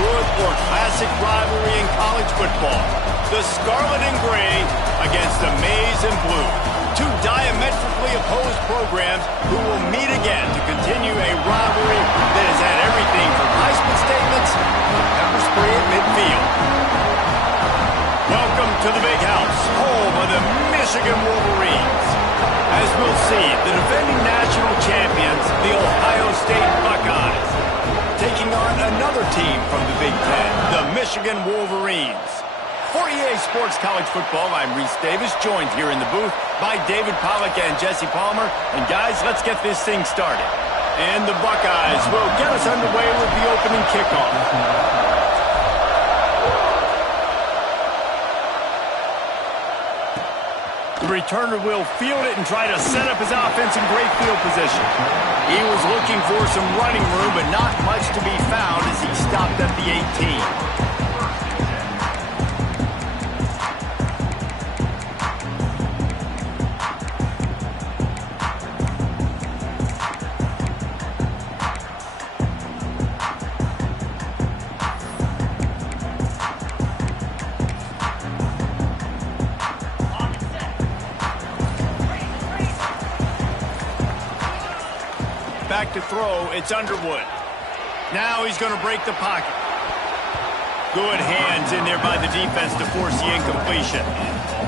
good or classic rivalry in college football. The Scarlet and Gray against the Maize and Blue. Two diametrically opposed programs who will meet again to continue a rivalry that has had everything from Heisman statements to pepper spray at midfield. Welcome to the Big House, home of the Michigan Wolverines. As we'll see, the defending national champions, the Ohio State Buckeyes, taking on another team from the Big Ten, the Michigan Wolverines. For EA Sports College Football, I'm Reese Davis, joined here in the booth by David Pollack and Jesse Palmer. And guys, let's get this thing started. And the Buckeyes will get us underway with the opening kickoff. The returner will field it and try to set up his offense in great field position. He was looking for some running room, but not much to be found as he stopped at the 18. Back to throw, it's Underwood. Now he's going to break the pocket. Good hands in there by the defense to force the incompletion.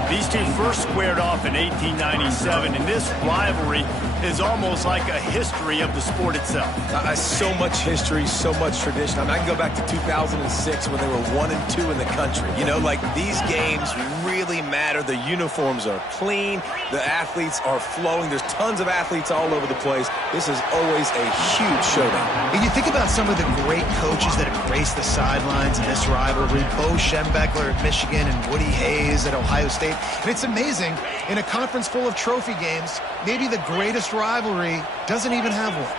These two first squared off in 1897, and this rivalry is almost like a history of the sport itself. So much history, so much tradition. I mean, I can go back to 2006 when they were 1-2 in the country. You know, like, these games really matter. The uniforms are clean. The athletes are flowing. There's tons of athletes all over the place. This is always a huge showdown. And you think about some of the great coaches that have graced the sidelines in this rivalry. Bo Schembechler at Michigan and Woody Hayes at Ohio State. And it's amazing, in a conference full of trophy games, maybe the greatest rivalry doesn't even have one.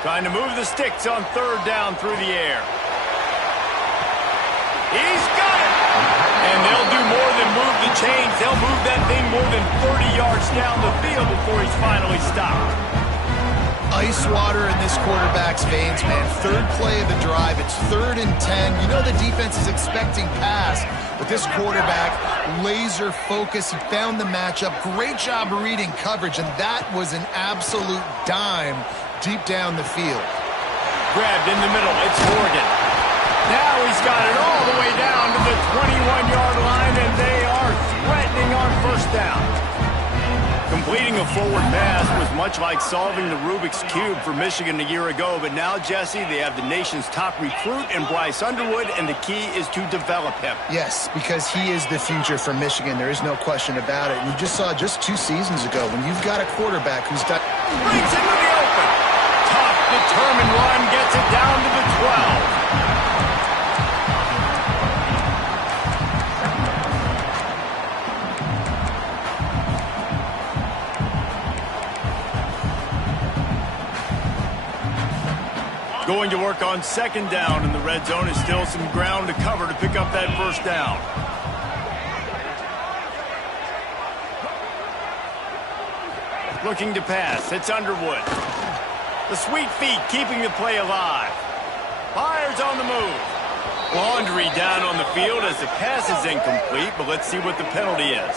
Trying to move the sticks on third down through the air. He's got it! And they'll do more than move the chains. They'll move that thing more than 30 yards down the field before he's finally stopped. Ice water in this quarterback's veins, man. Third play of the drive. It's 3rd and 10. You know the defense is expecting pass, but this quarterback, laser focus. He found the matchup. Great job reading coverage, and that was an absolute dime deep down the field. Grabbed in the middle. It's Morgan. Now he's got it all the way down to the 21-yard line, and they are threatening on first down. Completing a forward pass was much like solving the Rubik's Cube for Michigan a year ago, but now, Jesse, they have the nation's top recruit in Bryce Underwood, and the key is to develop him. Yes, because he is the future for Michigan. There is no question about it. And you just saw just 2 seasons ago, when you've got a quarterback who's done... Brings into the open. Tough, determined run, gets it down to the 12. Going to work on second down in the red zone. Is still some ground to cover to pick up that first down. Looking to pass. It's Underwood. The sweet feet keeping the play alive. Fires on the move. Laundry down on the field as the pass is incomplete, but let's see what the penalty is.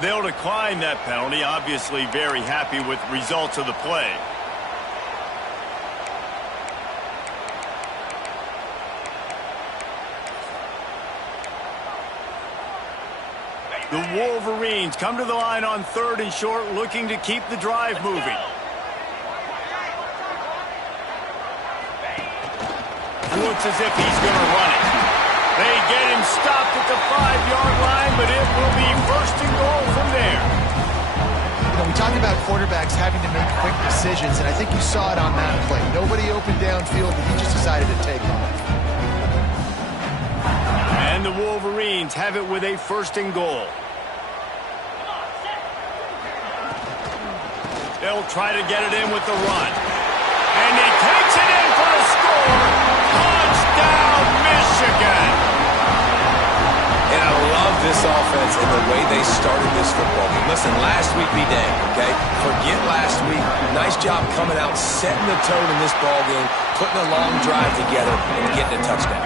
They'll decline that penalty, obviously very happy with the results of the play. The Wolverines come to the line on 3rd and short, looking to keep the drive moving. Looks as if he's going to run it. They get him stopped at the 5-yard line, but it will be 1st and goal from there. You know, we talk about quarterbacks having to make quick decisions, and I think you saw it on that play. Nobody open downfield, but he just decided to take off. And the Wolverines have it with a 1st and goal. They'll try to get it in with the run. And he takes it in for the score. Touchdown, Michigan! And I love this offense and the way they started this football game. listen, last week be day, okay? Forget last week. Nice job coming out, setting the tone in this ball game, putting a long drive together, and getting a touchdown.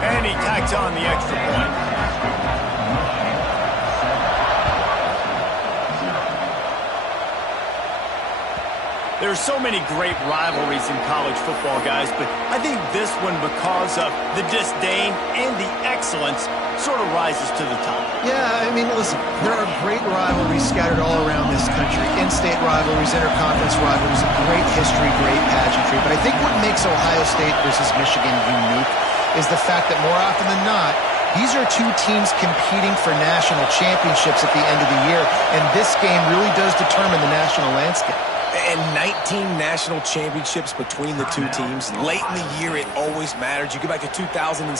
And he tacks on the extra point. There's so many great rivalries in college football, guys, but I think this one, because of the disdain and the excellence, sort of rises to the top. Yeah, I mean, listen, there are great rivalries scattered all around this country. In-state rivalries, interconference rivalries, great history, great pageantry. But I think what makes Ohio State versus Michigan unique is the fact that more often than not, these are two teams competing for national championships at the end of the year, and this game really does determine the national landscape. And 19 national championships between the two teams. Late in the year, it always mattered. You go back to 2006,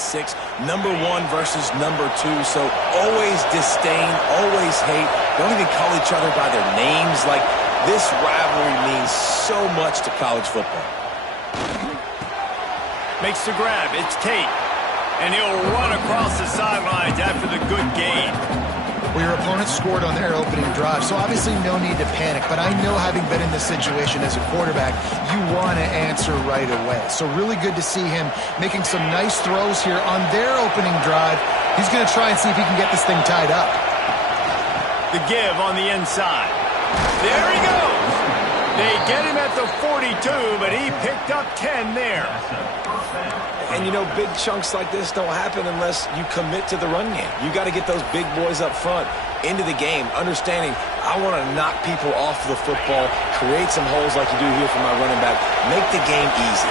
number 1 versus number 2. So always disdain, always hate. Don't even call each other by their names. Like, this rivalry means so much to college football. Makes the grab. It's Tate. And he'll run across the sidelines after the good gain. Well, your opponent scored on their opening drive, so obviously no need to panic. But I know, having been in this situation as a quarterback, you want to answer right away. So really good to see him making some nice throws here on their opening drive. He's going to try and see if he can get this thing tied up. The give on the inside. There he goes. They get him at the 42, but he picked up 10 there. And, you know, big chunks like this don't happen unless you commit to the run game. You got to get those big boys up front into the game, understanding I want to knock people off the football, create some holes like you do here for my running back, make the game easy.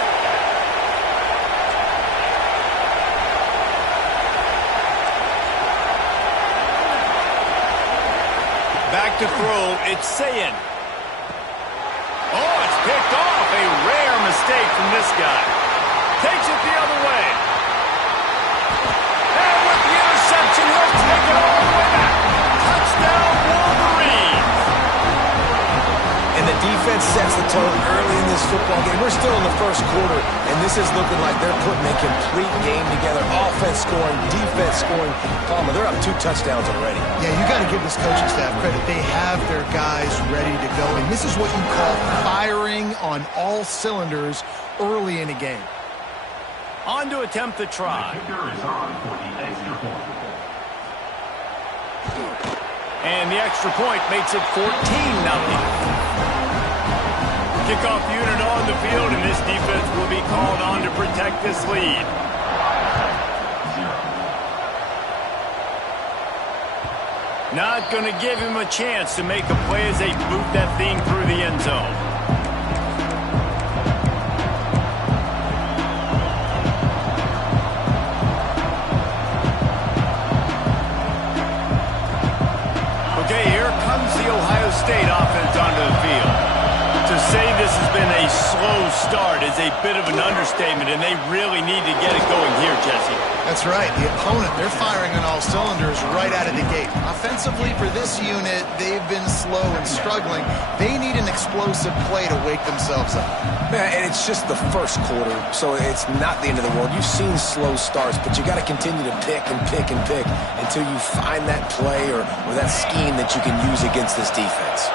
Back to throw, it's Sayin. Oh, it's picked off. A rare mistake from this guy. Takes it the other way. And with the interception, he'll take it all the way back. Touchdown, Wolverines. And the defense sets the tone early in this football game. We're still in the first quarter, and this is looking like they're putting a complete game together. Offense scoring, defense scoring. Palmer, they're up 2 touchdowns already. Yeah, you got to give this coaching staff credit. They have their guys ready to go, and this is what you call firing on all cylinders early in a game. On to attempt the try. And the extra point makes it 14-0. Kickoff unit on the field, and this defense will be called on to protect this lead. Not going to give him a chance to make a play as they boot that thing through the end zone. Okay, here comes the Ohio State offense onto the field. To say this has been a slow start is a bit of an understatement, and they really need to get it going here, Jesse. That's right. The opponent, they're firing on all cylinders right out of the gate. Offensively, for this unit, they've been slow and struggling. They need an explosive play to wake themselves up. Yeah, and it's just the first quarter, so it's not the end of the world. You've seen slow starts, but you got to continue to pick and pick and pick until you find that play or that scheme that you can use against this defense.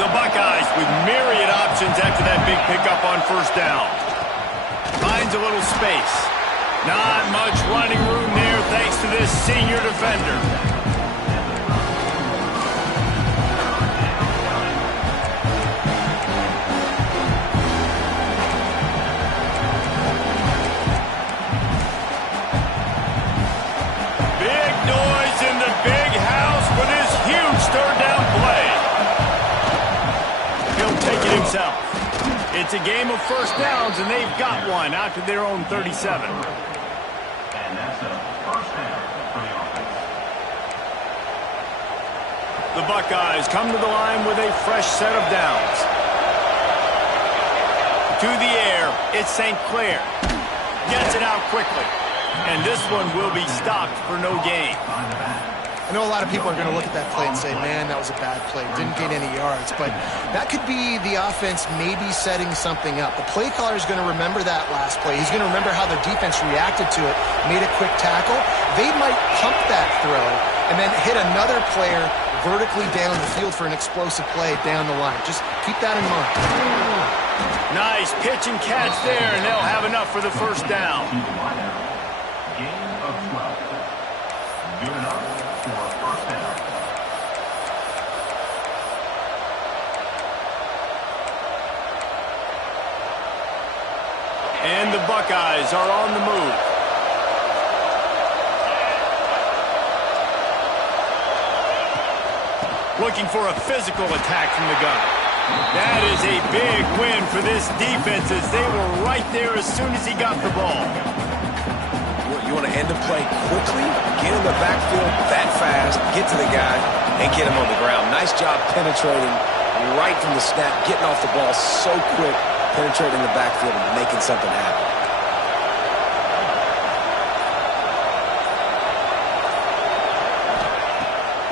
The Buckeyes with myriad options after that big pickup on first down. Finds a little space. Not much running room there thanks to this senior defender. Big noise in the big house for this huge third down play. He'll take it himself. It's a game of first downs, and they've got one out to their own 37. The Buckeyes come to the line with a fresh set of downs. To the air, it's St. Clair. Gets it out quickly. And this one will be stopped for no gain. I know a lot of people are going to look at that play and say, man, that was a bad play. Didn't gain any yards. But that could be the offense maybe setting something up. The play caller is going to remember that last play. He's going to remember how their defense reacted to it, made a quick tackle. They might pump that throw and then hit another player vertically down the field for an explosive play down the line. Just keep that in mind. Nice pitch and catch there, and they'll have enough for the first down. Gain of 12. Good enough for a first down. And the Buckeyes are on the move. Looking for a physical attack from the gun. That is a big win for this defense as they were right there as soon as he got the ball. You want to end the play quickly, get in the backfield that fast, get to the guy, and get him on the ground. Nice job penetrating right from the snap, getting off the ball so quick, penetrating the backfield and making something happen.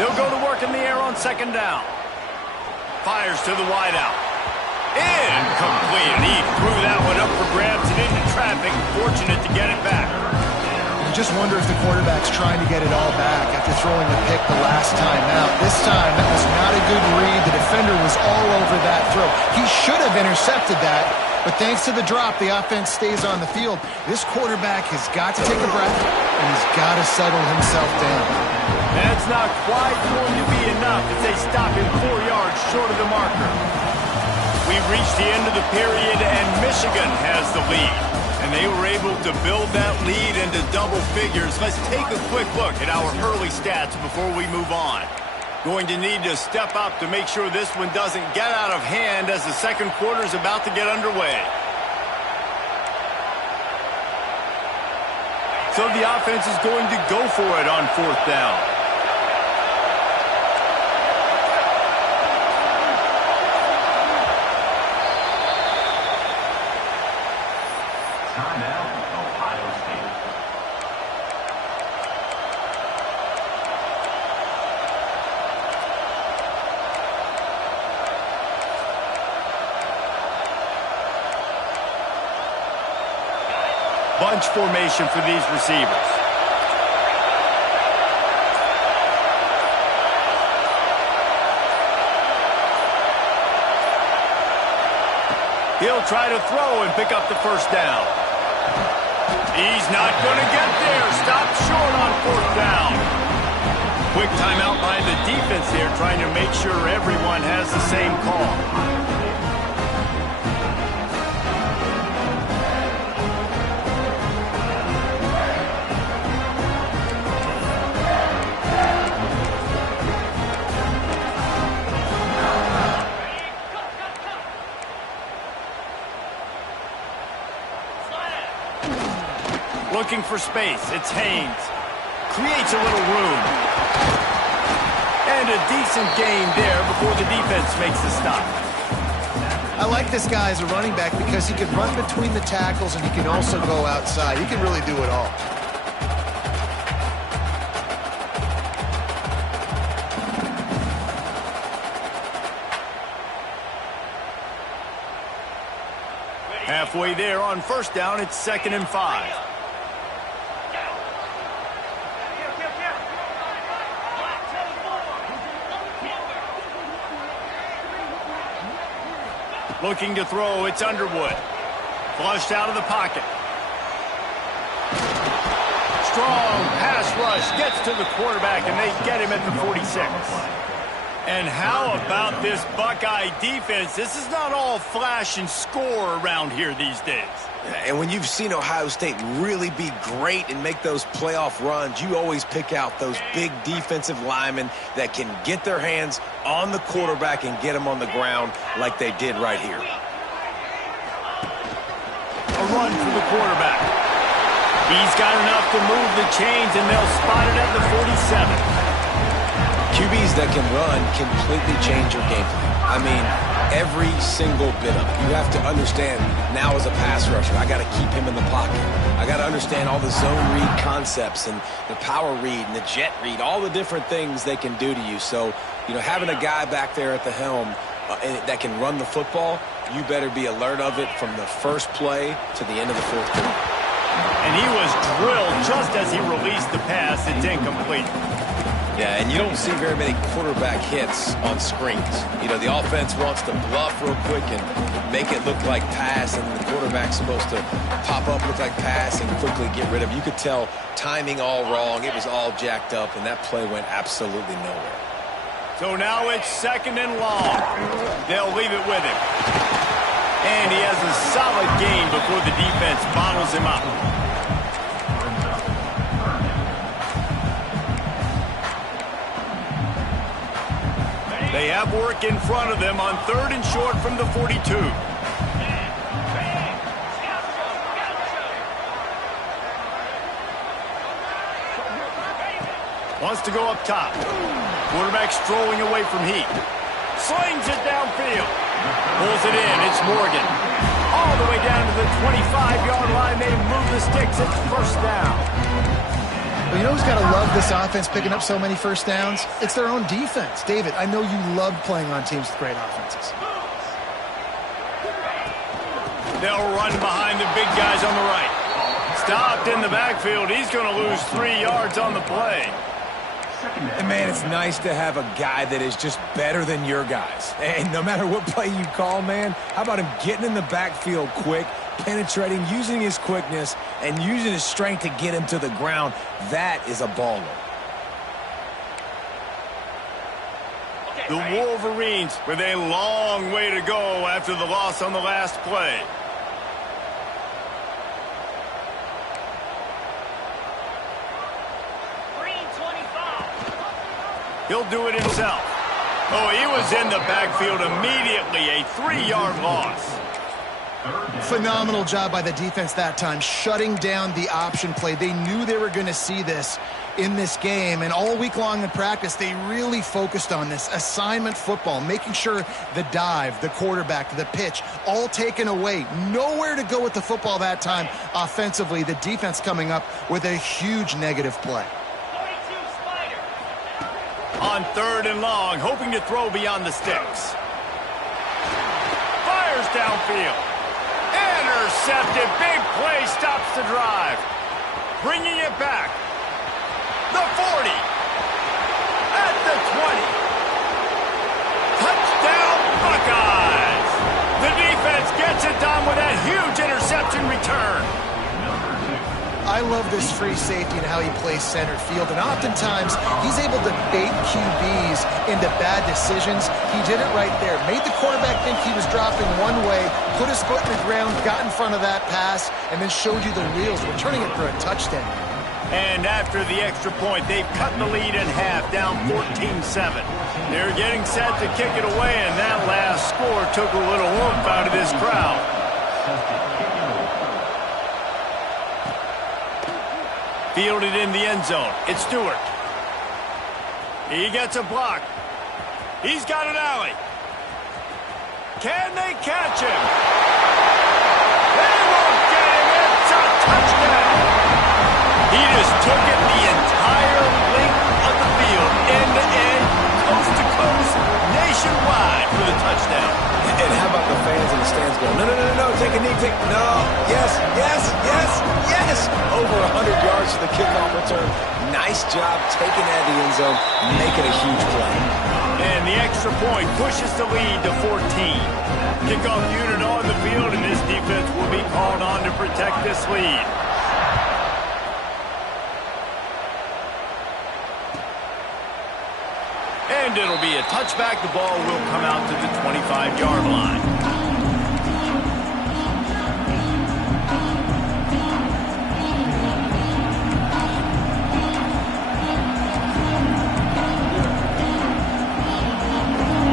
They'll go to work in the air on second down. Fires to the wideout. Incomplete. He threw that one up for grabs and into traffic. Fortunate to get it back. You just wonder if the quarterback's trying to get it all back after throwing a pick the last time out. This time, that was not a good read. The defender was all over that throw. He should have intercepted that, but thanks to the drop, the offense stays on the field. This quarterback has got to take a breath, and he's got to settle himself down. That's not quite going to be enough as they stop him 4 yards short of the marker. We've reached the end of the period, and Michigan has the lead. And they were able to build that lead into double figures. Let's take a quick look at our early stats before we move on. Going to need to step up to make sure this one doesn't get out of hand as the second quarter is about to get underway. So the offense is going to go for it on fourth down. Timeout, Ohio State. Bunch formation for these receivers. He'll try to throw and pick up the first down. He's not going to get there. Stopped short on fourth down. Quick timeout by the defense here, trying to make sure everyone has the same call. Looking for space. It's Haynes. Creates a little room. And a decent gain there before the defense makes the stop. I like this guy as a running back because he can run between the tackles and he can also go outside. He can really do it all. Halfway there on first down, it's 2nd and 5. Looking to throw, it's Underwood. Flushed out of the pocket. Strong pass rush, gets to the quarterback, and they get him at the 46. And how about this Buckeye defense? This is not all flash and score around here these days. And when you've seen Ohio State really be great and make those playoff runs, you always pick out those big defensive linemen that can get their hands on the quarterback and get him on the ground like they did right here. A run for the quarterback. He's got enough to move the chains, and they'll spot it at the 47. QBs that can run completely change your game plan. I mean, every single bit of it. You have to understand now as a pass rusher, I got to keep him in the pocket. I got to understand all the zone read concepts and the power read and the jet read, all the different things they can do to you. So, you know, having a guy back there at the helm that can run the football, you better be alert of it from the first play to the end of the fourth quarter. And he was drilled just as he released the pass. It's incomplete. Yeah, and you don't see very many quarterback hits on screens. You know, the offense wants to bluff real quick and make it look like pass, and the quarterback's supposed to pop up, look like pass, and quickly get rid of it. You could tell timing all wrong. It was all jacked up, and that play went absolutely nowhere. So now it's 2nd and long. They'll leave it with him. And he has a solid gain before the defense bottles him up. They have work in front of them on 3rd and short from the 42. Wants to go up top. Quarterback strolling away from heat. Slings it downfield. Pulls it in. It's Morgan. All the way down to the 25-yard line. They move the sticks. It's 1st down. Well, you know who's got to love this offense picking up so many first downs? It's their own defense. David, I know you love playing on teams with great offenses. They'll run behind the big guys on the right. Stopped in the backfield. He's going to lose 3 yards on the play. And, man, it's nice to have a guy that is just better than your guys. And no matter what play you call, man, how about him getting in the backfield quick, penetrating, using his quickness, and using his strength to get him to the ground? That is a baller. The Wolverines with a long way to go after the loss on the last play. He'll do it himself. Oh, he was in the backfield immediately. A 3-yard loss. Phenomenal job by the defense that time, shutting down the option play. They knew they were going to see this in this game, and all week long in practice, they really focused on this assignment football, making sure the dive, the quarterback, the pitch, all taken away. Nowhere to go with the football that time offensively. The defense coming up with a huge negative play. On 3rd and long, hoping to throw beyond the sticks. Fires downfield. Intercepted. Big play stops the drive. Bringing it back. The 40. At the 20. Touchdown Buckeyes. The defense gets it done with that huge interception return. I love this free safety and how he plays center field, and oftentimes he's able to bait QBs into bad decisions. He did it right there. Made the quarterback think he was dropping one way, put his foot in the ground, got in front of that pass, and then showed you the wheels, returning it for a touchdown. And after the extra point, they've cut the lead in half, down 14-7. They're getting set to kick it away, and that last score took a little oomph out of this crowd. Fielded in the end zone. It's Stewart. He gets a block. He's got an alley. Can they catch him? They won't get him. It's a touchdown. He just took it the entire length of the field, end to end, coast to coast, nationwide for the touchdown. And how about the fans in the stands going, no, no, no, no, no, take a knee, no, yes, yes, yes, yes. Over 100 yards for the kickoff return. Nice job taking that to the end zone, making a huge play. And the extra point pushes the lead to 14. Kickoff unit on the field, and this defense will be called on to protect this lead. And it'll be a touchback. The ball will come out to the 25-yard line.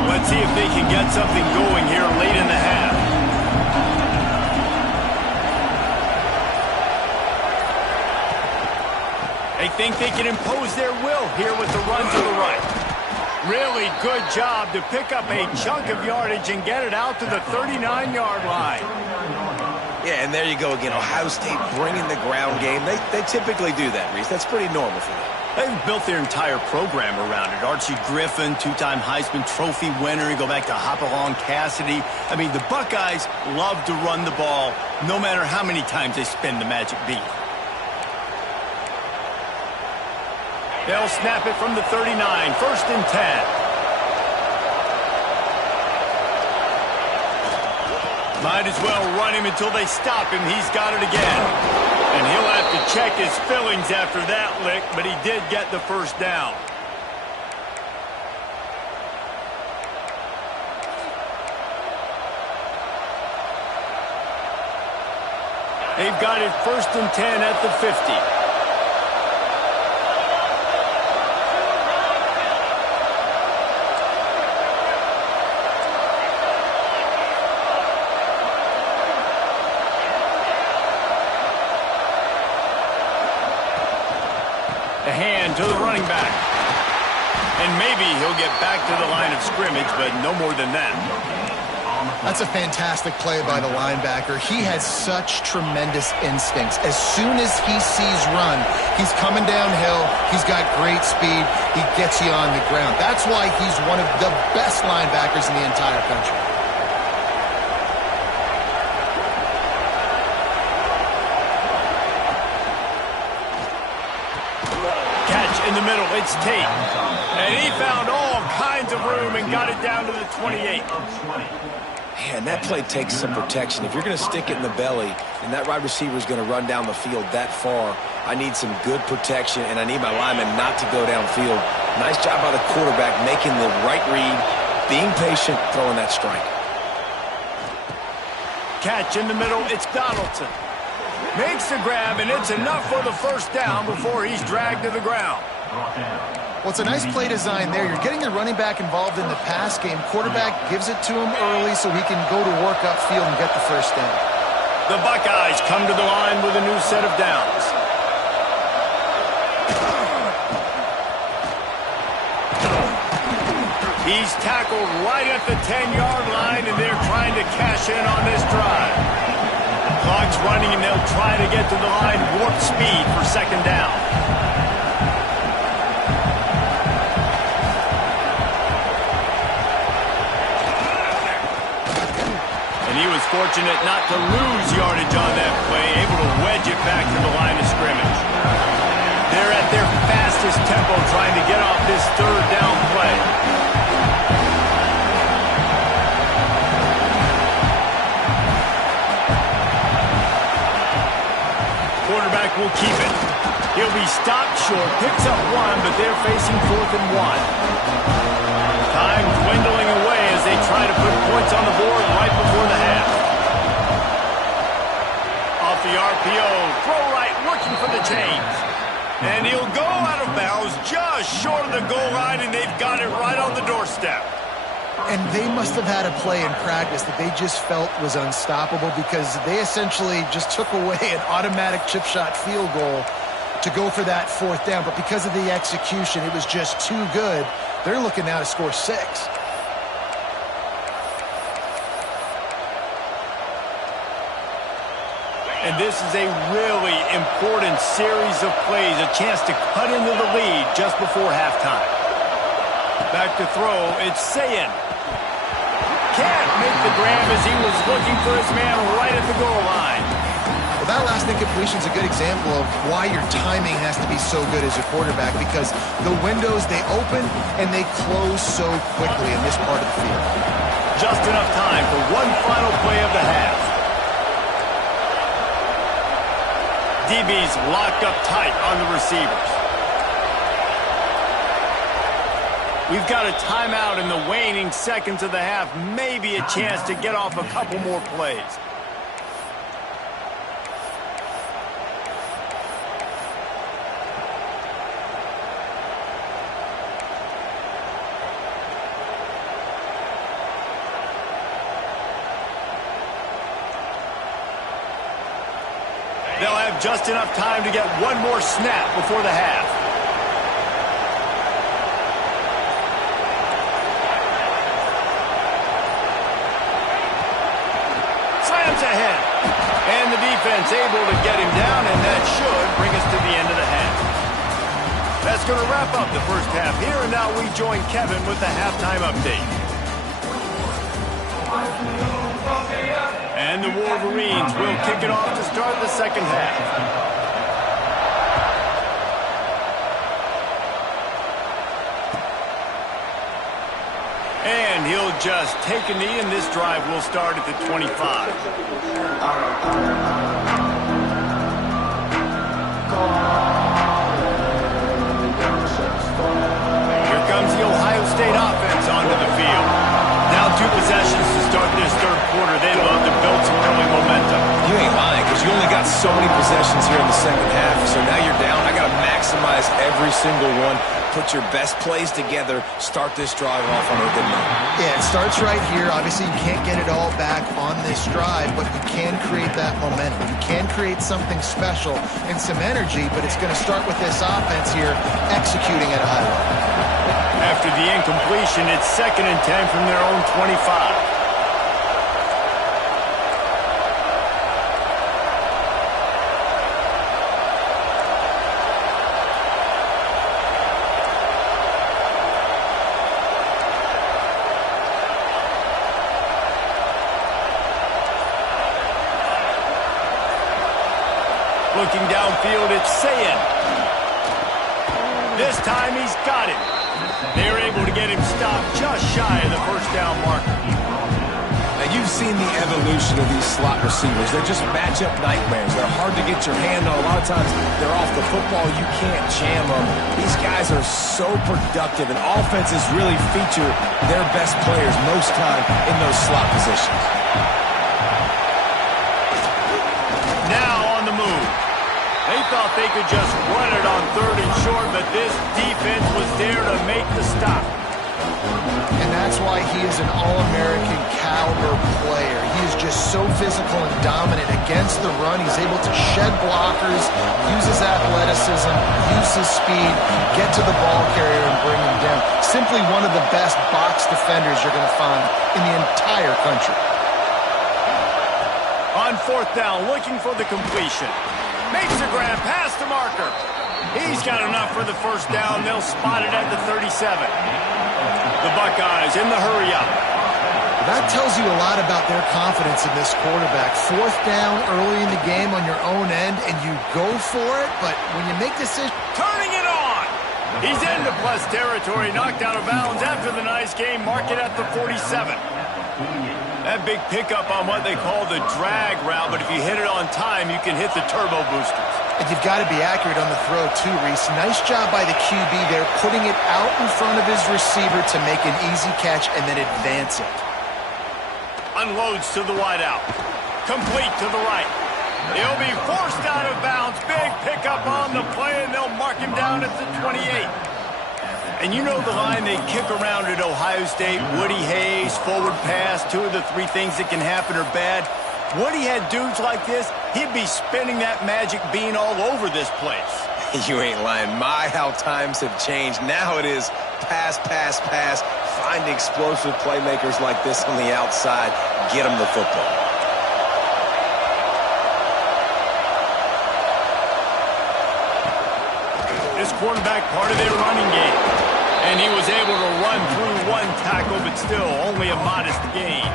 Let's see if they can get something going here late in the half. They think they can impose their will here with the run to the right. Really good job to pick up a chunk of yardage and get it out to the 39-yard line. Yeah, and there you go again. Ohio State bringing the ground game. They typically do that, Reese. That's pretty normal for them. They've built their entire program around it. Archie Griffin, two-time Heisman Trophy winner. You go back to Hopalong Cassidy. I mean, the Buckeyes love to run the ball no matter how many times they spin the magic beat. They'll snap it from the 39, 1st and 10. Might as well run him until they stop him. He's got it again. And he'll have to check his fillings after that lick, but he did get the first down. They've got it 1st and 10 at the 50. A hand to the running back. And maybe he'll get back to the line of scrimmage, but no more than that. That's a fantastic play by the linebacker. He has such tremendous instincts. As soon as he sees run, he's coming downhill. He's got great speed. He gets you on the ground. That's why he's one of the best linebackers in the entire country. In the middle, it's Tate. And he found all kinds of room and got it down to the 28. Man, that play takes some protection. If you're going to stick it in the belly and that wide receiver is going to run down the field that far, I need some good protection, and I need my lineman not to go downfield. Nice job by the quarterback making the right read, being patient, throwing that strike. Catch in the middle, it's Donaldson. Makes the grab, and it's enough for the first down before he's dragged to the ground. Well, it's a nice play design there. You're getting your running back involved in the pass game. Quarterback gives it to him early so he can go to work upfield and get the first down. The Buckeyes come to the line with a new set of downs. He's tackled right at the 10-yard line, and they're trying to cash in on this drive. Clock's running, and they'll try to get to the line warp speed for second down. And he was fortunate not to lose yardage on that play, able to wedge it back to the line of scrimmage. They're at their fastest tempo trying to get off this third down play. Quarterback will keep it. He'll be stopped short, picks up one, but they're facing 4th and 1. Time dwindling away as they try to put points on the board right before the half. Off the RPO, throw right, looking for the chains. And he'll go out of bounds just short of the goal line, and they've got it right on the doorstep. And they must have had a play in practice that they just felt was unstoppable because they essentially just took away an automatic chip shot field goal to go for that 4th down. But because of the execution, it was just too good. They're looking now to score 6. And this is a really important series of plays, a chance to cut into the lead just before halftime. Back to throw, it's Sayin. Can't make the grab as he was looking for his man right at the goal line. Well, that last incompletion is a good example of why your timing has to be so good as a quarterback, because the windows, they open and they close so quickly in this part of the field. Just enough time for one final play of the half. DB's locked up tight on the receivers. We've got a timeout in the waning seconds of the half. Maybe a chance to get off a couple more plays. They'll have just enough time to get one more snap before the half. moves ahead. And the defense able to get him down, and that should bring us to the end of the half. That's going to wrap up the first half here, and now we join Kevin with the halftime update. And the Wolverines will kick it off to start the second half. And he'll just take a knee, and this drive will start at the 25. Here comes the Ohio State offense onto the field. Now 2 possessions to start this third quarter. They'd love to build some early momentum. You ain't lying, because you only got so many possessions here in the second half, so now you're down. I got to maximize every single one. Put your best plays together. Start this drive off on a good note. Yeah, it starts right here. Obviously, you can't get it all back on this drive, but you can create that momentum. You can create something special and some energy, but it's going to start with this offense here executing at a high level. After the incompletion, it's 2nd and 10 from their own 25. Looking downfield, it's Sayin. This time he's got him. They're able to get him stopped just shy of the first down marker. Now, you've seen the evolution of these slot receivers. They're just matchup nightmares. They're hard to get your hand on. A lot of times, they're off the football. You can't jam them. These guys are so productive, and offenses really feature their best players most time in those slot positions. Now on the move. They thought they could just run it on 3rd and short, but this defense was there to make the stop. And that's why he is an All-American caliber player. He is just so physical and dominant against the run. He's able to shed blockers, use his athleticism, use his speed, get to the ball carrier and bring him down. Simply one of the best box defenders you're going to find in the entire country. On 4th down, looking for the completion. Makes the grab past the marker. He's got enough for the first down. They'll spot it at the 37. The Buckeyes in the hurry up. That tells you a lot about their confidence in this quarterback. 4th down early in the game on your own end, and you go for it, but when you make decisions... Turning it on! He's into plus territory, knocked out of bounds after the nice game, mark it at the 47. That big pickup on what they call the drag route, but if you hit it on time, you can hit the turbo boosters. And you've got to be accurate on the throw, too, Reese. Nice job by the QB there, putting it out in front of his receiver to make an easy catch and then advance it. Unloads to the wideout. Complete to the right. He'll be forced out of bounds. Big pickup on the play, and they'll mark him down at the 28. And you know the line they kick around at Ohio State, Woody Hayes, forward pass, 2 of the 3 things that can happen are bad. Woody had dudes like this, he'd be spinning that magic bean all over this place. You ain't lying. My, how times have changed. Now it is pass, pass, pass. Find explosive playmakers like this on the outside. Get them the football. This quarterback part of their running game. And he was able to run through 1 tackle, but still only a modest gain.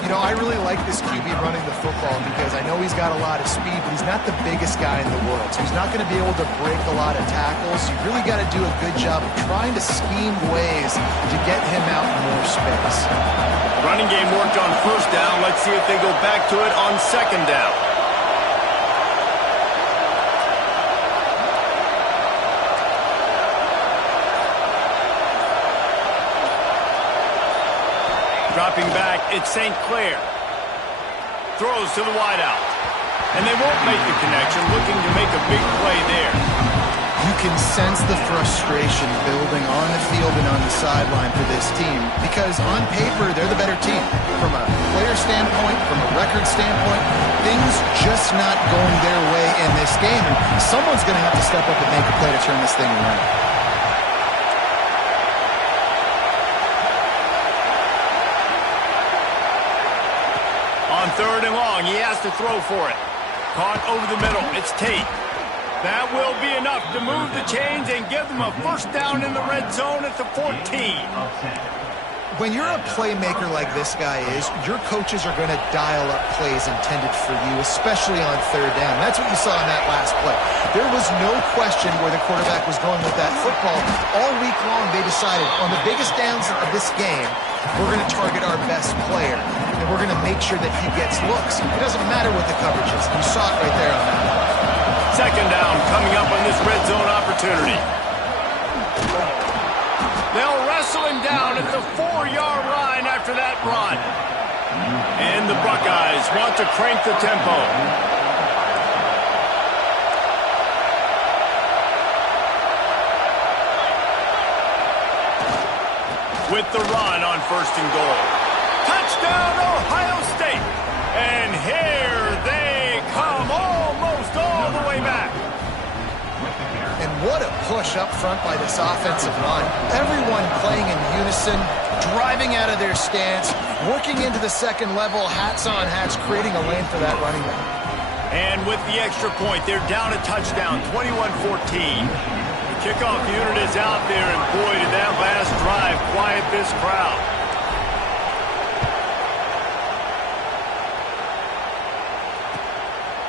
You know, I really like this QB running the football because I know he's got a lot of speed, but he's not the biggest guy in the world. So he's not going to be able to break a lot of tackles. You really got to do a good job of trying to scheme ways to get him out in more space. Running game worked on 1st down. Let's see if they go back to it on 2nd down. Dropping back, it's St. Clair. Throws to the wideout. And they won't make the connection, looking to make a big play there. You can sense the frustration building on the field and on the sideline for this team because on paper, they're the better team. From a player standpoint, from a record standpoint, things just not going their way in this game. And someone's going to have to step up and make a play to turn this thing around. On 3rd and long. He has to throw for it. Caught over the middle. It's Tate. That will be enough to move the chains and give them a first down in the red zone at the 14. When you're a playmaker like this guy is, your coaches are going to dial up plays intended for you, especially on 3rd down. That's what you saw in that last play. There was no question where the quarterback was going with that football. All week long, they decided on the biggest downs of this game, we're going to target our best player, and we're going to make sure that he gets looks. It doesn't matter what the coverage is. You saw it right there on that one. 2nd down coming up on this red zone opportunity. They'll wrestle him down at the 4-yard line after that run. And the Buckeyes want to crank the tempo. With the run on 1st and goal. Touchdown, Ohio State. And here they come, almost all the way back. And what a push up front by this offensive line. Everyone playing in unison, driving out of their stance, working into the 2nd level, hats on hats, creating a lane for that running back. And with the extra point, they're down a touchdown, 21-14. The kickoff unit is out there, and boy, did that last drive quiet this crowd.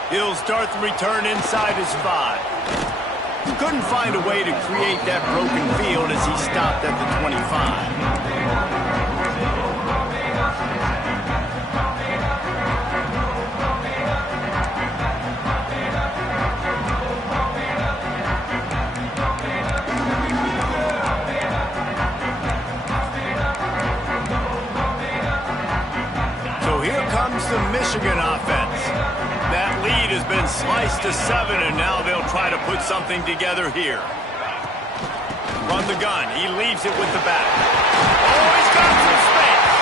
He'll start the return inside his 5. Couldn't find a way to create that broken field as he stopped at the 25. So here comes the Michigan offense. That lead has been sliced to 7, and now they'll try to put something together here. Run the gun. He leaves it with the back. Oh, he's got some space.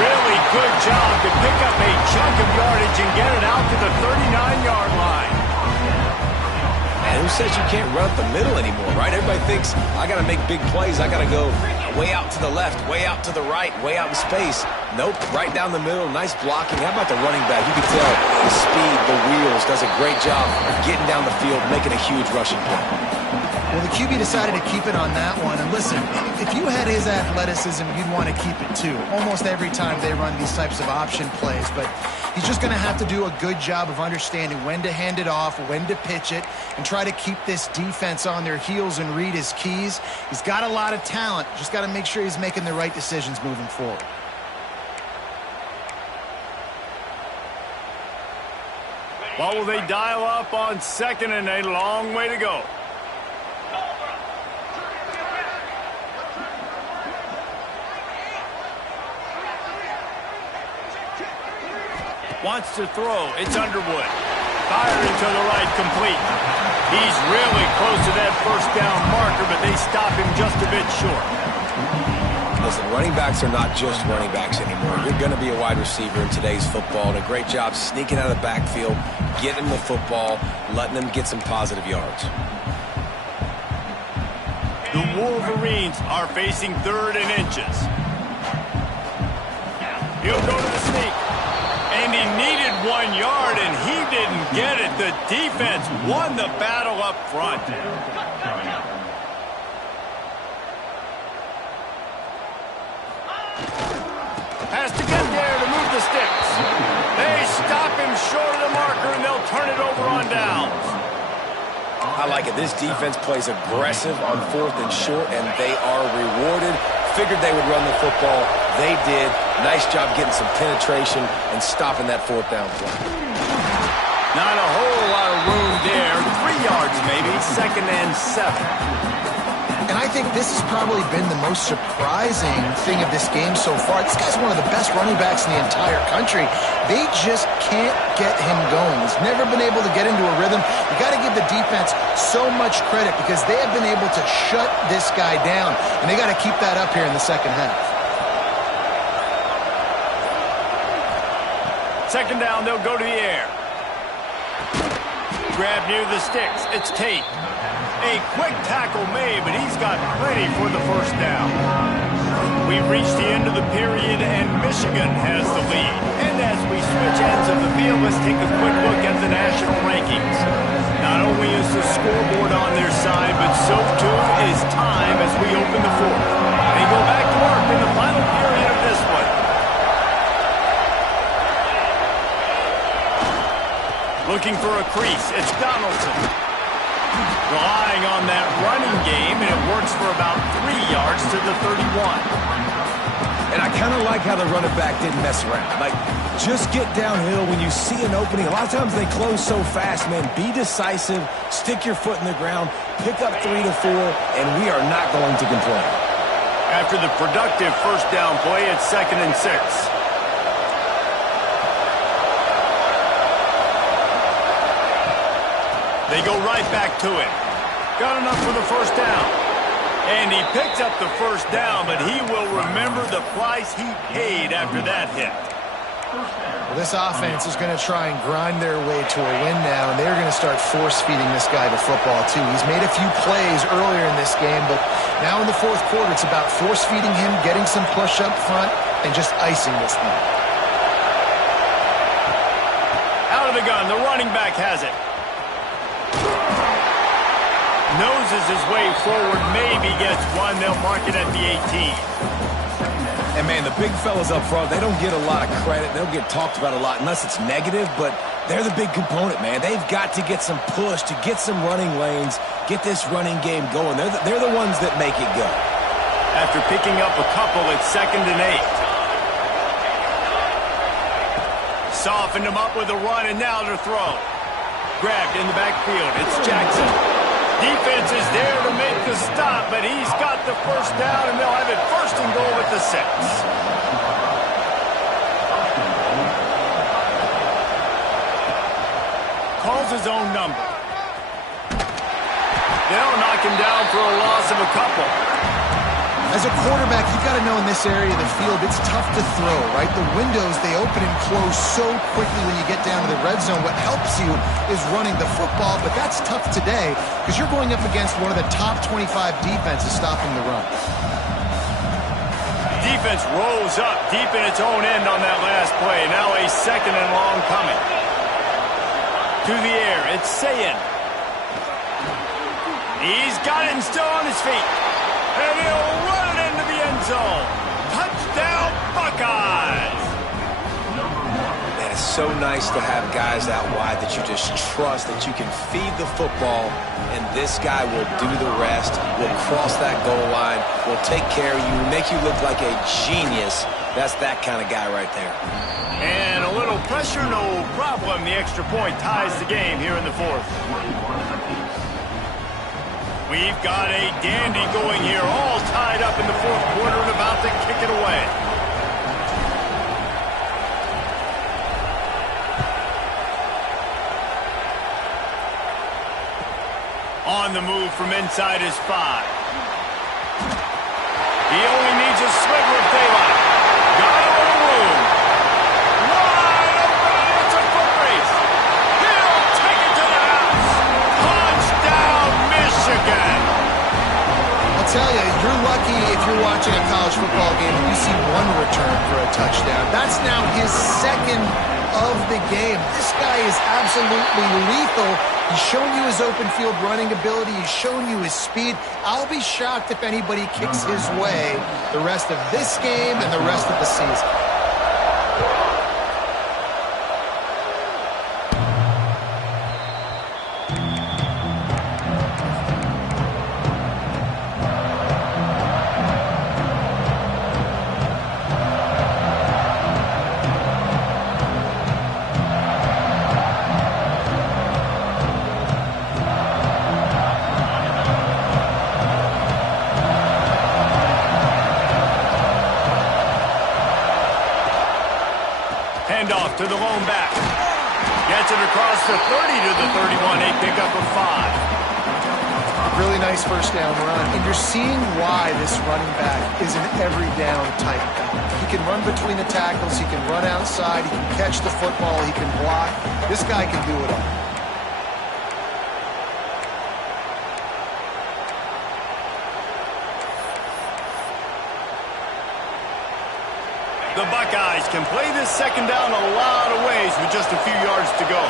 Really good job to pick up a chunk of yardage and get it out to the 39-yard line. And who says you can't run up the middle anymore, right? Everybody thinks, I got to make big plays. I got to go way out to the left, way out to the right, way out in space. Nope, right down the middle. Nice blocking. How about the running back? You can tell the speed, the wheels, does a great job getting down the field, making a huge rushing play. Well, the QB decided to keep it on that one. And listen, if you had his athleticism, you'd want to keep it too. Almost every time they run these types of option plays. But he's just going to have to do a good job of understanding when to hand it off, when to pitch it, and try to keep this defense on their heels and read his keys. He's got a lot of talent. Just got to make sure he's making the right decisions moving forward. What will they dial up on 2nd and a long way to go? Wants to throw. It's Underwood. Fired into the right, complete. He's really close to that 1st down marker, but they stop him just a bit short. Listen, running backs are not just running backs anymore. You're going to be a wide receiver in today's football. And a great job sneaking out of the backfield, getting the football, letting them get some positive yards. The Wolverines are facing 3rd and inches. He'll go to the sneak. And he needed 1 yard, and he didn't get it. The defense won the battle up front. Has to get there to move the sticks. They stop him short of the marker, and they'll turn it over on downs. I like it. This defense plays aggressive on 4th and short, and they are rewarded. Figured they would run the football. They did. Nice job getting some penetration and stopping that 4th down play. Not a whole lot of room there. 3 yards maybe. 2nd and 7. And I think this has probably been the most surprising thing of this game so far. This guy's one of the best running backs in the entire country. They just can't get him going. He's never been able to get into a rhythm. You got to give the defense so much credit because they have been able to shut this guy down. And they got to keep that up here in the 2nd half. 2nd down, they'll go to the air. Grab near the sticks. It's Tate. A quick tackle made, but he's got plenty for the 1st down. We've reached the end of the period, and Michigan has the lead. And as we switch ends of the field, let's take a quick look at the national rankings. Not only is the scoreboard on their side, but so too is time as we open the fourth. They go back to work in the final period of this one. Looking for a crease, it's Donaldson. Relying on that running game, and it works for about 3 yards to the 31. And I kind of like how the running back didn't mess around. Like, just get downhill when you see an opening. A lot of times they close so fast, man. Be decisive, stick your foot in the ground, pick up 3 to 4, and we are not going to complain. After the productive first down play, it's 2nd and 6. They go right back to it. Got enough for the first down. And he picked up the first down, but he will remember the price he paid after that hit. Well, this offense is going to try and grind their way to a win now, and they're going to start force-feeding this guy the football, too. He's made a few plays earlier in this game, but now in the fourth quarter, it's about force-feeding him, getting some push up front, and just icing this thing. Out of the gun, the running back has it. Noses his way forward, maybe gets one. They'll mark it at the 18. And, man, the big fellas up front, they don't get a lot of credit. They don't get talked about a lot unless it's negative, but they're the big component, man. They've got to get some push, to get some running lanes, get this running game going. They're the ones that make it go. After picking up a couple, it's 2nd and 8. Softened him up with a run, and now to throw. Grabbed in the backfield. It's Jackson. Defense is there to make the stop, but he's got the first down, and they'll have it 1st and goal at the 6. Calls his own number. They'll knock him down for a loss of a couple. As a quarterback, you've got to know in this area of the field, it's tough to throw, right? The windows, they open and close so quickly when you get down to the red zone. What helps you is running the football, but that's tough today because you're going up against one of the top 25 defenses stopping the run. Defense rolls up deep in its own end on that last play. Now a 2nd and long coming. To the air, it's Sayin. He's got it and still on his feet. And he'll run it into the end zone. Touchdown, Buckeyes! Man, it's so nice to have guys out wide that you just trust, that you can feed the football, and this guy will do the rest, will cross that goal line, will take care of you, make you look like a genius. That's that kind of guy right there. And a little pressure, no problem. The extra point ties the game here in the fourth. We've got a dandy going here, all tied up in the fourth quarter and about to kick it away. On the move from inside his 5. He only needs a sliver of daylight. Got a little room. Wide open, it's a foot race. He'll take it to the house. Touchdown, Michigan. I'll tell you, you're lucky if you're watching a college football game and you see one return for a touchdown. That's now his 2nd of the game. This guy is absolutely lethal. He's shown you his open field running ability. He's shown you his speed. I'll be shocked if anybody kicks his way the rest of this game and the rest of the season. Handoff to the lone back. Gets it across the 30 to the 31. A pickup of 5. Really nice first down run. And you're seeing why this running back is an every down type guy. He can run between the tackles. He can run outside. He can catch the football. He can block. This guy can do it all. The Buckeyes can play this second down a lot of ways with just a few yards to go.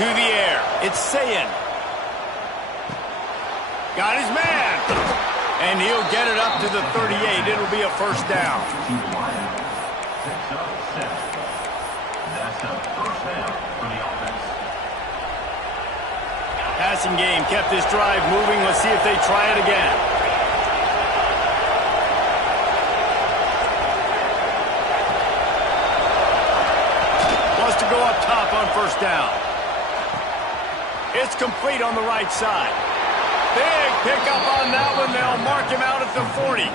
To the air, it's Sayin. Got his man. And he'll get it up to the 38. It'll be a first down. That's a first down for the offense. Passing game kept this drive moving. Let's see if they try it again. Wants to go up top on first down. It's complete on the right side. Big pickup on that one. They'll mark him out at the 40.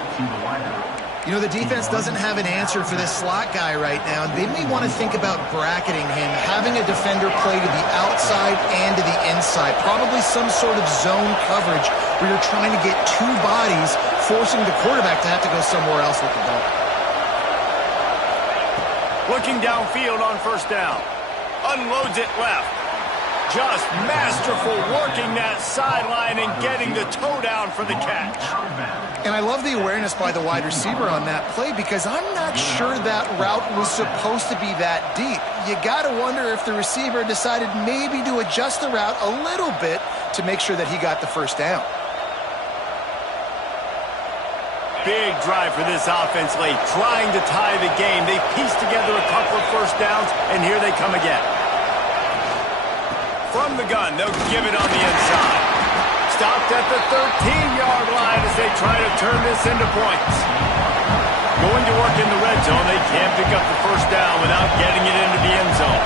You know, the defense doesn't have an answer for this slot guy right now. They may want to think about bracketing him, having a defender play to the outside and to the inside. Probably some sort of zone coverage where you're trying to get two bodies, forcing the quarterback to have to go somewhere else with the ball. Looking downfield on first down. Unloads it left. Just masterful working that sideline and getting the toe down for the catch. And I love the awareness by the wide receiver on that play because I'm not sure that route was supposed to be that deep. You got to wonder if the receiver decided maybe to adjust the route a little bit to make sure that he got the first down. Big drive for this offense late, trying to tie the game. They pieced together a couple of first downs, and here they come again. From the gun, they'll give it on the inside. Stopped at the 13-yard line as they try to turn this into points. Going to work in the red zone, they can't pick up the first down without getting it into the end zone.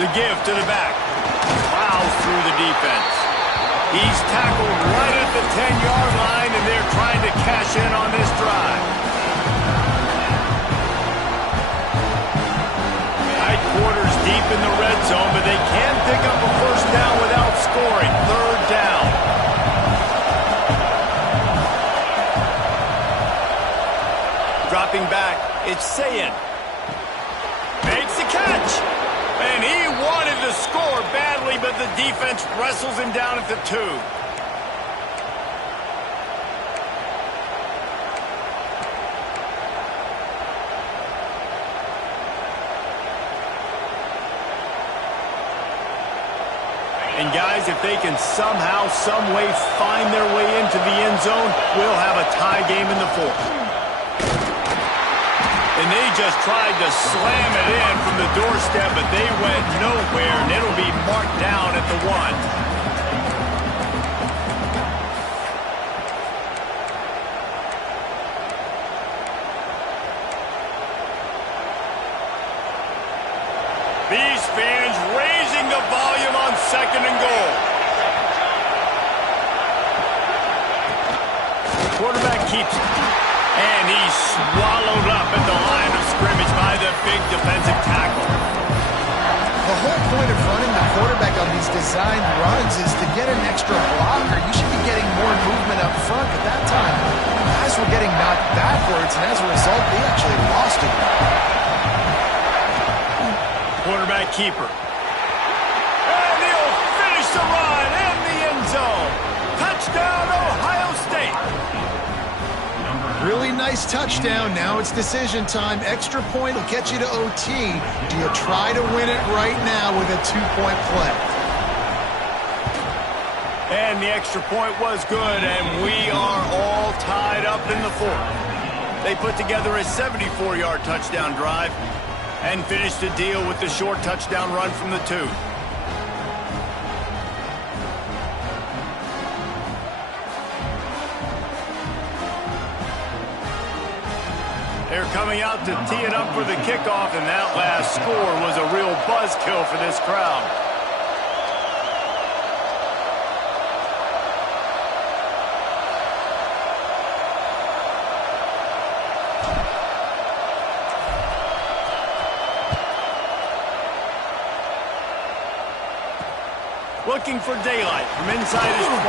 The give to the back. Plows through the defense. He's tackled right at the 10-yard line, and they're trying to cash in on this drive. Quarters deep in the red zone, but they can't pick up a first down without scoring. Third down. Dropping back, it's Sayin. Makes the catch. And he wanted to score badly, but the defense wrestles him down at the 2. And guys, if they can somehow, some way find their way into the end zone, we'll have a tie game in the 4th. And they just tried to slam it in from the doorstep, but they went nowhere, and it'll be marked down at the 1. These fans raising the volume on second and goal. Quarterback keeps it. And he's swallowed up at the line of scrimmage by the big defensive tackle. The whole point of running the quarterback on these designed runs is to get an extra blocker. You should be getting more movement up front. At that time, guys were getting knocked backwards, and as a result, they actually lost it. Quarterback keeper. And he'll finish the run in the end zone. Touchdown, Ohio State. Really nice touchdown. Now it's decision time. Extra point will get you to OT. Do you try to win it right now with a 2-point play? And the extra point was good, and we are all tied up in the 4th. They put together a 74-yard touchdown drive and finished the deal with the short touchdown run from the 2. They're coming out to tee it up for the kickoff, and that last score was a real buzzkill for this crowd. Looking for daylight from inside his 20.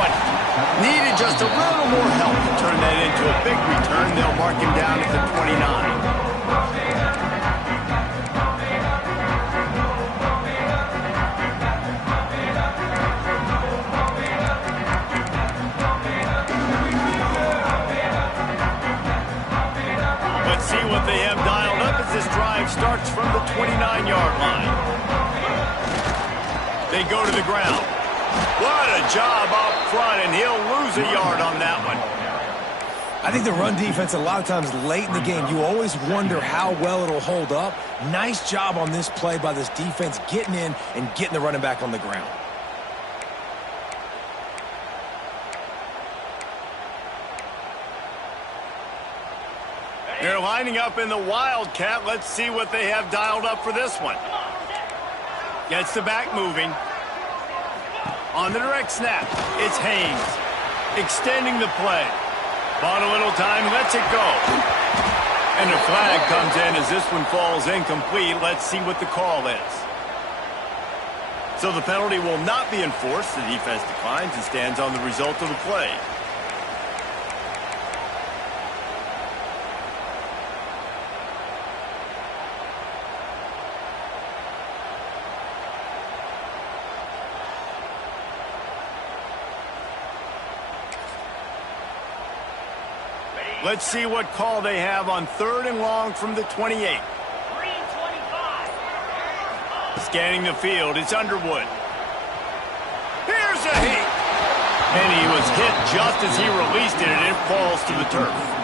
Needed just a little more help to turn that into a big return. They'll mark him down at the 29. starts from the 29-yard line. They go to the ground. What a job up front, and he'll lose a yard on that one. I think the run defense, a lot of times late in the game, you always wonder how well it'll hold up. Nice job on this play by this defense, getting in and getting the running back on the ground. They're lining up in the Wildcat. Let's see what they have dialed up for this one. Gets the back moving. On the direct snap, it's Haynes. Extending the play. Bought a little time, lets it go. And a flag comes in as this one falls incomplete. Let's see what the call is. So the penalty will not be enforced. The defense declines and stands on the result of the play. Let's see what call they have on 3rd and long from the 28. Scanning the field, it's Underwood. Here's a hit. And he was hit just as he released it, and it falls to the turf.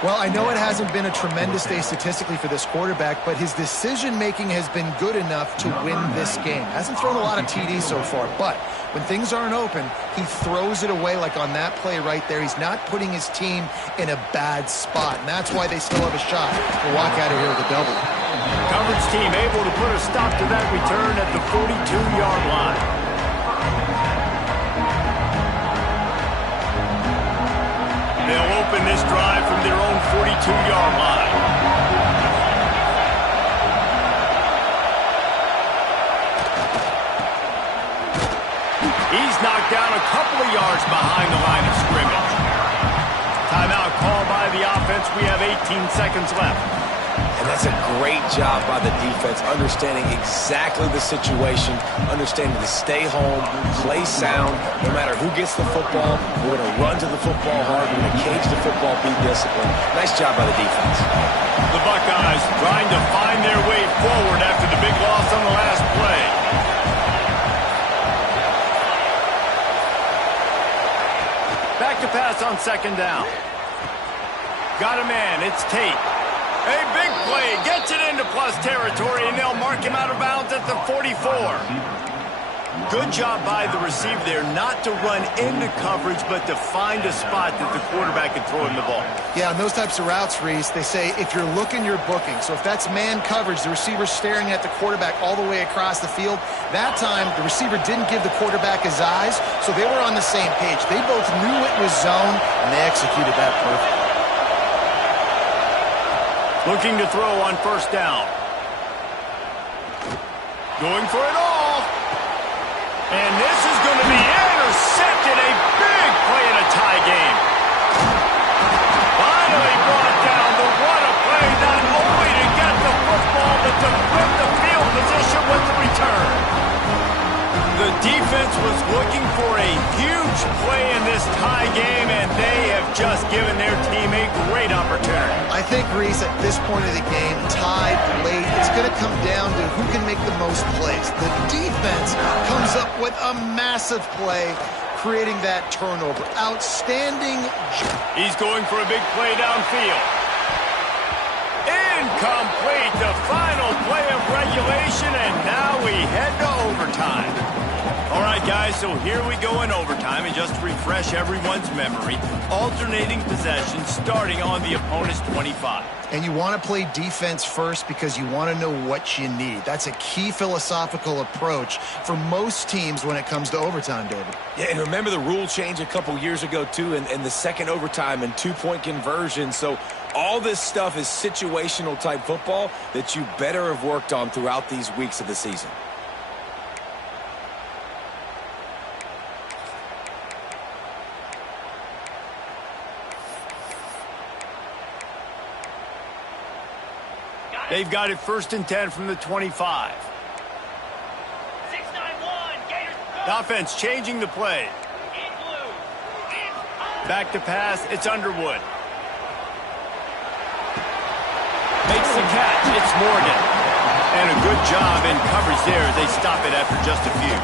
Well, I know it hasn't been a tremendous day statistically for this quarterback, but his decision-making has been good enough to win this game. Hasn't thrown a lot of TDs so far, but when things aren't open, he throws it away like on that play right there. He's not putting his team in a bad spot, and that's why they still have a shot to walk out of here with a double. Coverage team able to put a stop to that return at the 42-yard line. They'll open this drive from their own 42-yard line. He's knocked down a couple of yards behind the line of scrimmage. Timeout called by the offense. We have 18 seconds left. And that's a great job by the defense, understanding exactly the situation, understanding to stay home, play sound. No matter who gets the football, we're going to run to the football hard. We're going to cage the football, be disciplined. Nice job by the defense. The Buckeyes trying to find their way forward after the big loss on the last play. Back to pass on 2nd down. Got a man. It's Tate. A big play, gets it into plus territory, and they'll mark him out of bounds at the 44. Good job by the receiver there not to run into coverage, but to find a spot that the quarterback can throw him the ball. Yeah, on those types of routes, Reese, they say if you're looking, you're booking. So if that's man coverage, the receiver's staring at the quarterback all the way across the field. That time, the receiver didn't give the quarterback his eyes, so they were on the same page. They both knew it was zone, and they executed that perfectly. Looking to throw on 1st down. Going for it all. And this is going to be intercepted. A big play in a tie game. Finally brought down. But what a play, not only to get the football, but to flip the field position with the return. The defense was looking for a huge play in this tie game, and they have just given their team a great opportunity. I think, Reese, at this point of the game, tied late, it's going to come down to who can make the most plays. The defense comes up with a massive play, creating that turnover. Outstanding. He's going for a big play downfield. Incomplete, the final play of regulation, and now we head to overtime. All right, guys, so here we go in overtime, and just to refresh everyone's memory, alternating possession starting on the opponent's 25. And you want to play defense first because you want to know what you need. That's a key philosophical approach for most teams when it comes to overtime, David. Yeah, and remember the rule change a couple years ago, too, and the second overtime and two-point conversion. So all this stuff is situational type football that you better have worked on throughout these weeks of the season. They've got it 1st and 10 from the 25. 6-9-1, Gators. The offense changing the play. In blue. Back to pass, it's Underwood. Makes makes the catch. It's Morgan. And a good job in coverage there as they stop it after just a few.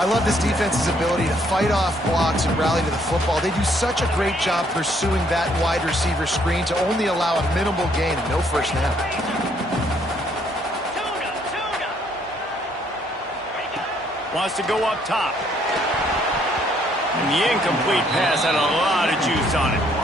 I love this defense's ability to fight off blocks and rally to the football. They do such a great job pursuing that wide receiver screen to only allow a minimal gain and no first down. Wants to go up top. And the incomplete pass had a lot of juice on it.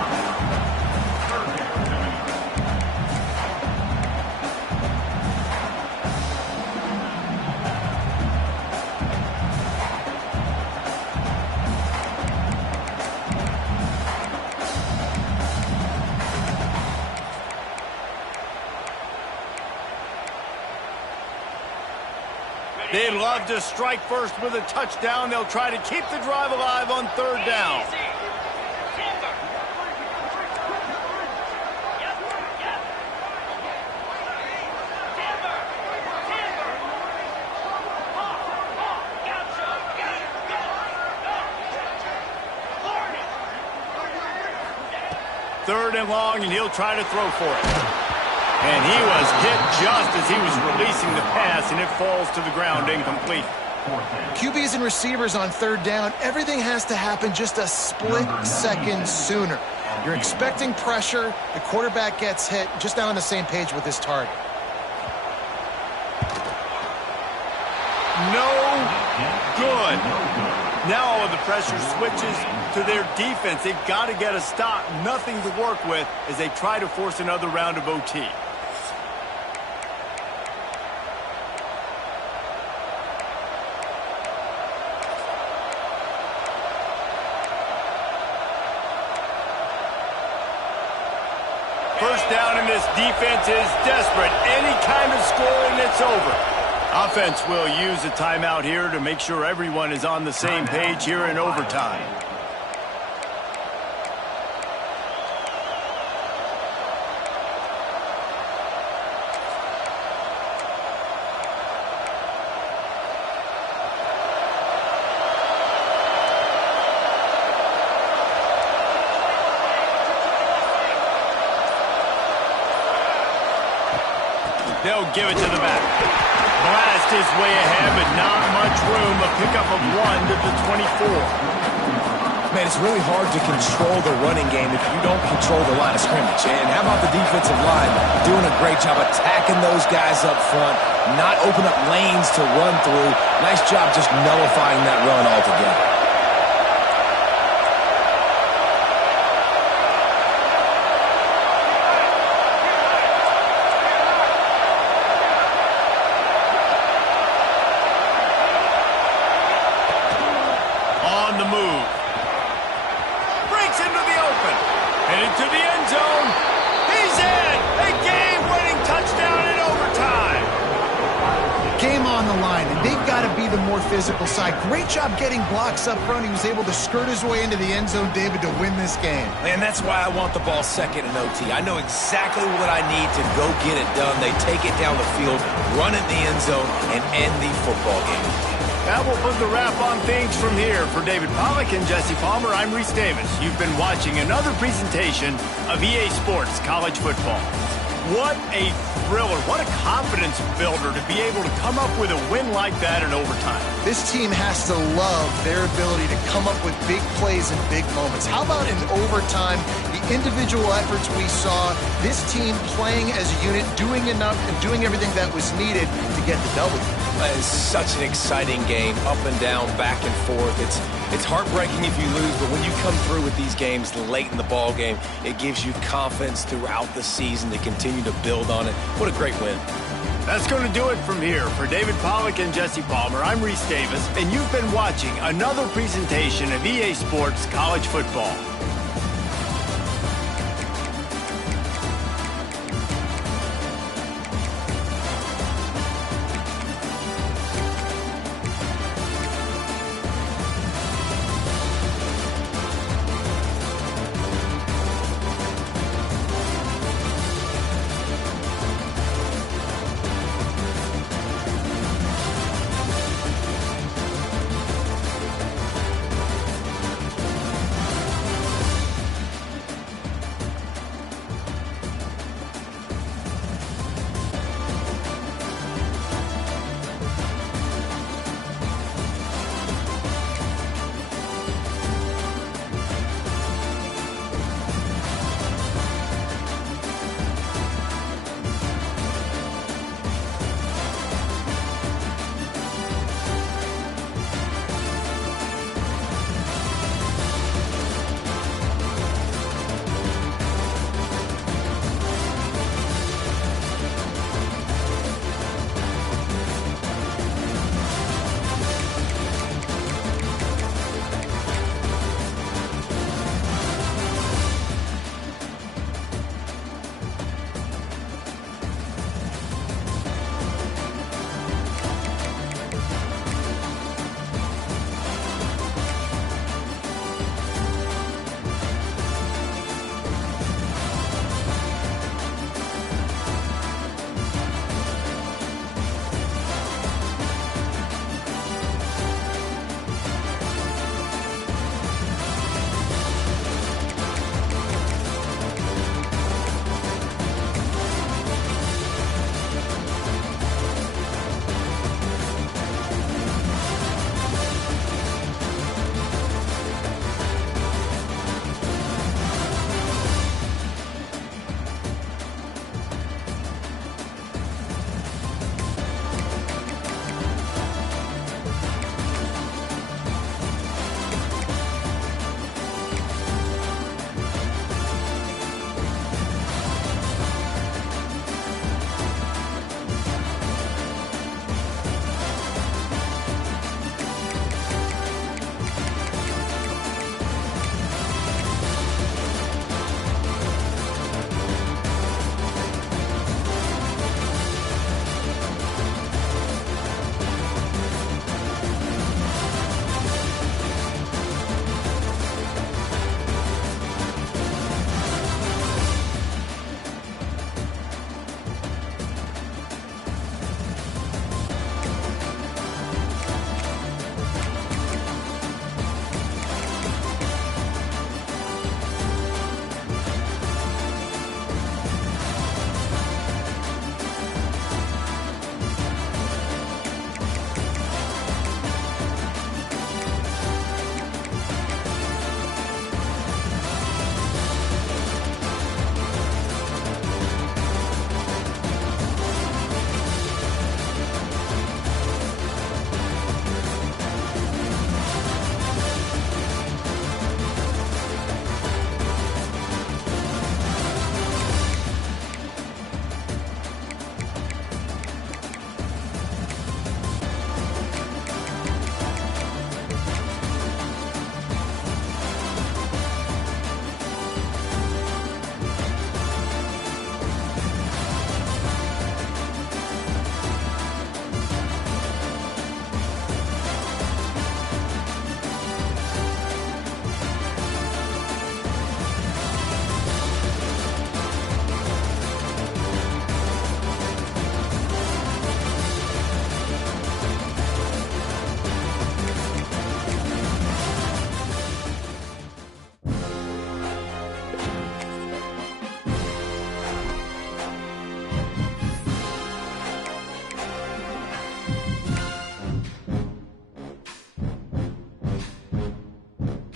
They'd love to strike first with a touchdown. They'll try to keep the drive alive on third down. Third and long, and he'll try to throw for it. And he was hit just as he was releasing the pass, and it falls to the ground incomplete. QBs and receivers on third down, everything has to happen just a split second sooner. You're expecting pressure, the quarterback gets hit, just not on the same page with his target. No good. Now all of the pressure switches to their defense. They've got to get a stop, nothing to work with as they try to force another round of OT. First down, and this defense is desperate. Any kind of scoring, it's over. Offense will use a timeout here to make sure everyone is on the same page here in overtime. They'll give it to the back. Blast his way ahead, but not much room. A pickup of 1 to the 24. Man, it's really hard to control the running game if you don't control the line of scrimmage. And how about the defensive line doing a great job attacking those guys up front, not open up lanes to run through. Nice job just nullifying that run altogether. Into the end zone. He's in. A game-winning touchdown in overtime. Game on the line, and they've got to be the more physical side. Great job getting blocks up front. He was able to skirt his way into the end zone, David, to win this game. And that's why I want the ball second in OT. I know exactly what I need to go get it done. They take it down the field, run it in the end zone, and end the football game. That will put the wrap on things from here. For David Pollack and Jesse Palmer, I'm Reese Davis. You've been watching another presentation of EA Sports College Football. What a thriller. What a confidence builder to be able to come up with a win like that in overtime. This team has to love their ability to come up with big plays and big moments. How about in overtime, the individual efforts we saw, this team playing as a unit, doing enough and doing everything that was needed to get the W. It's such an exciting game, up and down, back and forth. It's heartbreaking if you lose, but when you come through with these games late in the ball game, it gives you confidence throughout the season to continue to build on it. What a great win. That's going to do it from here. For David Pollack and Jesse Palmer, I'm Reese Davis, and you've been watching another presentation of EA Sports College Football.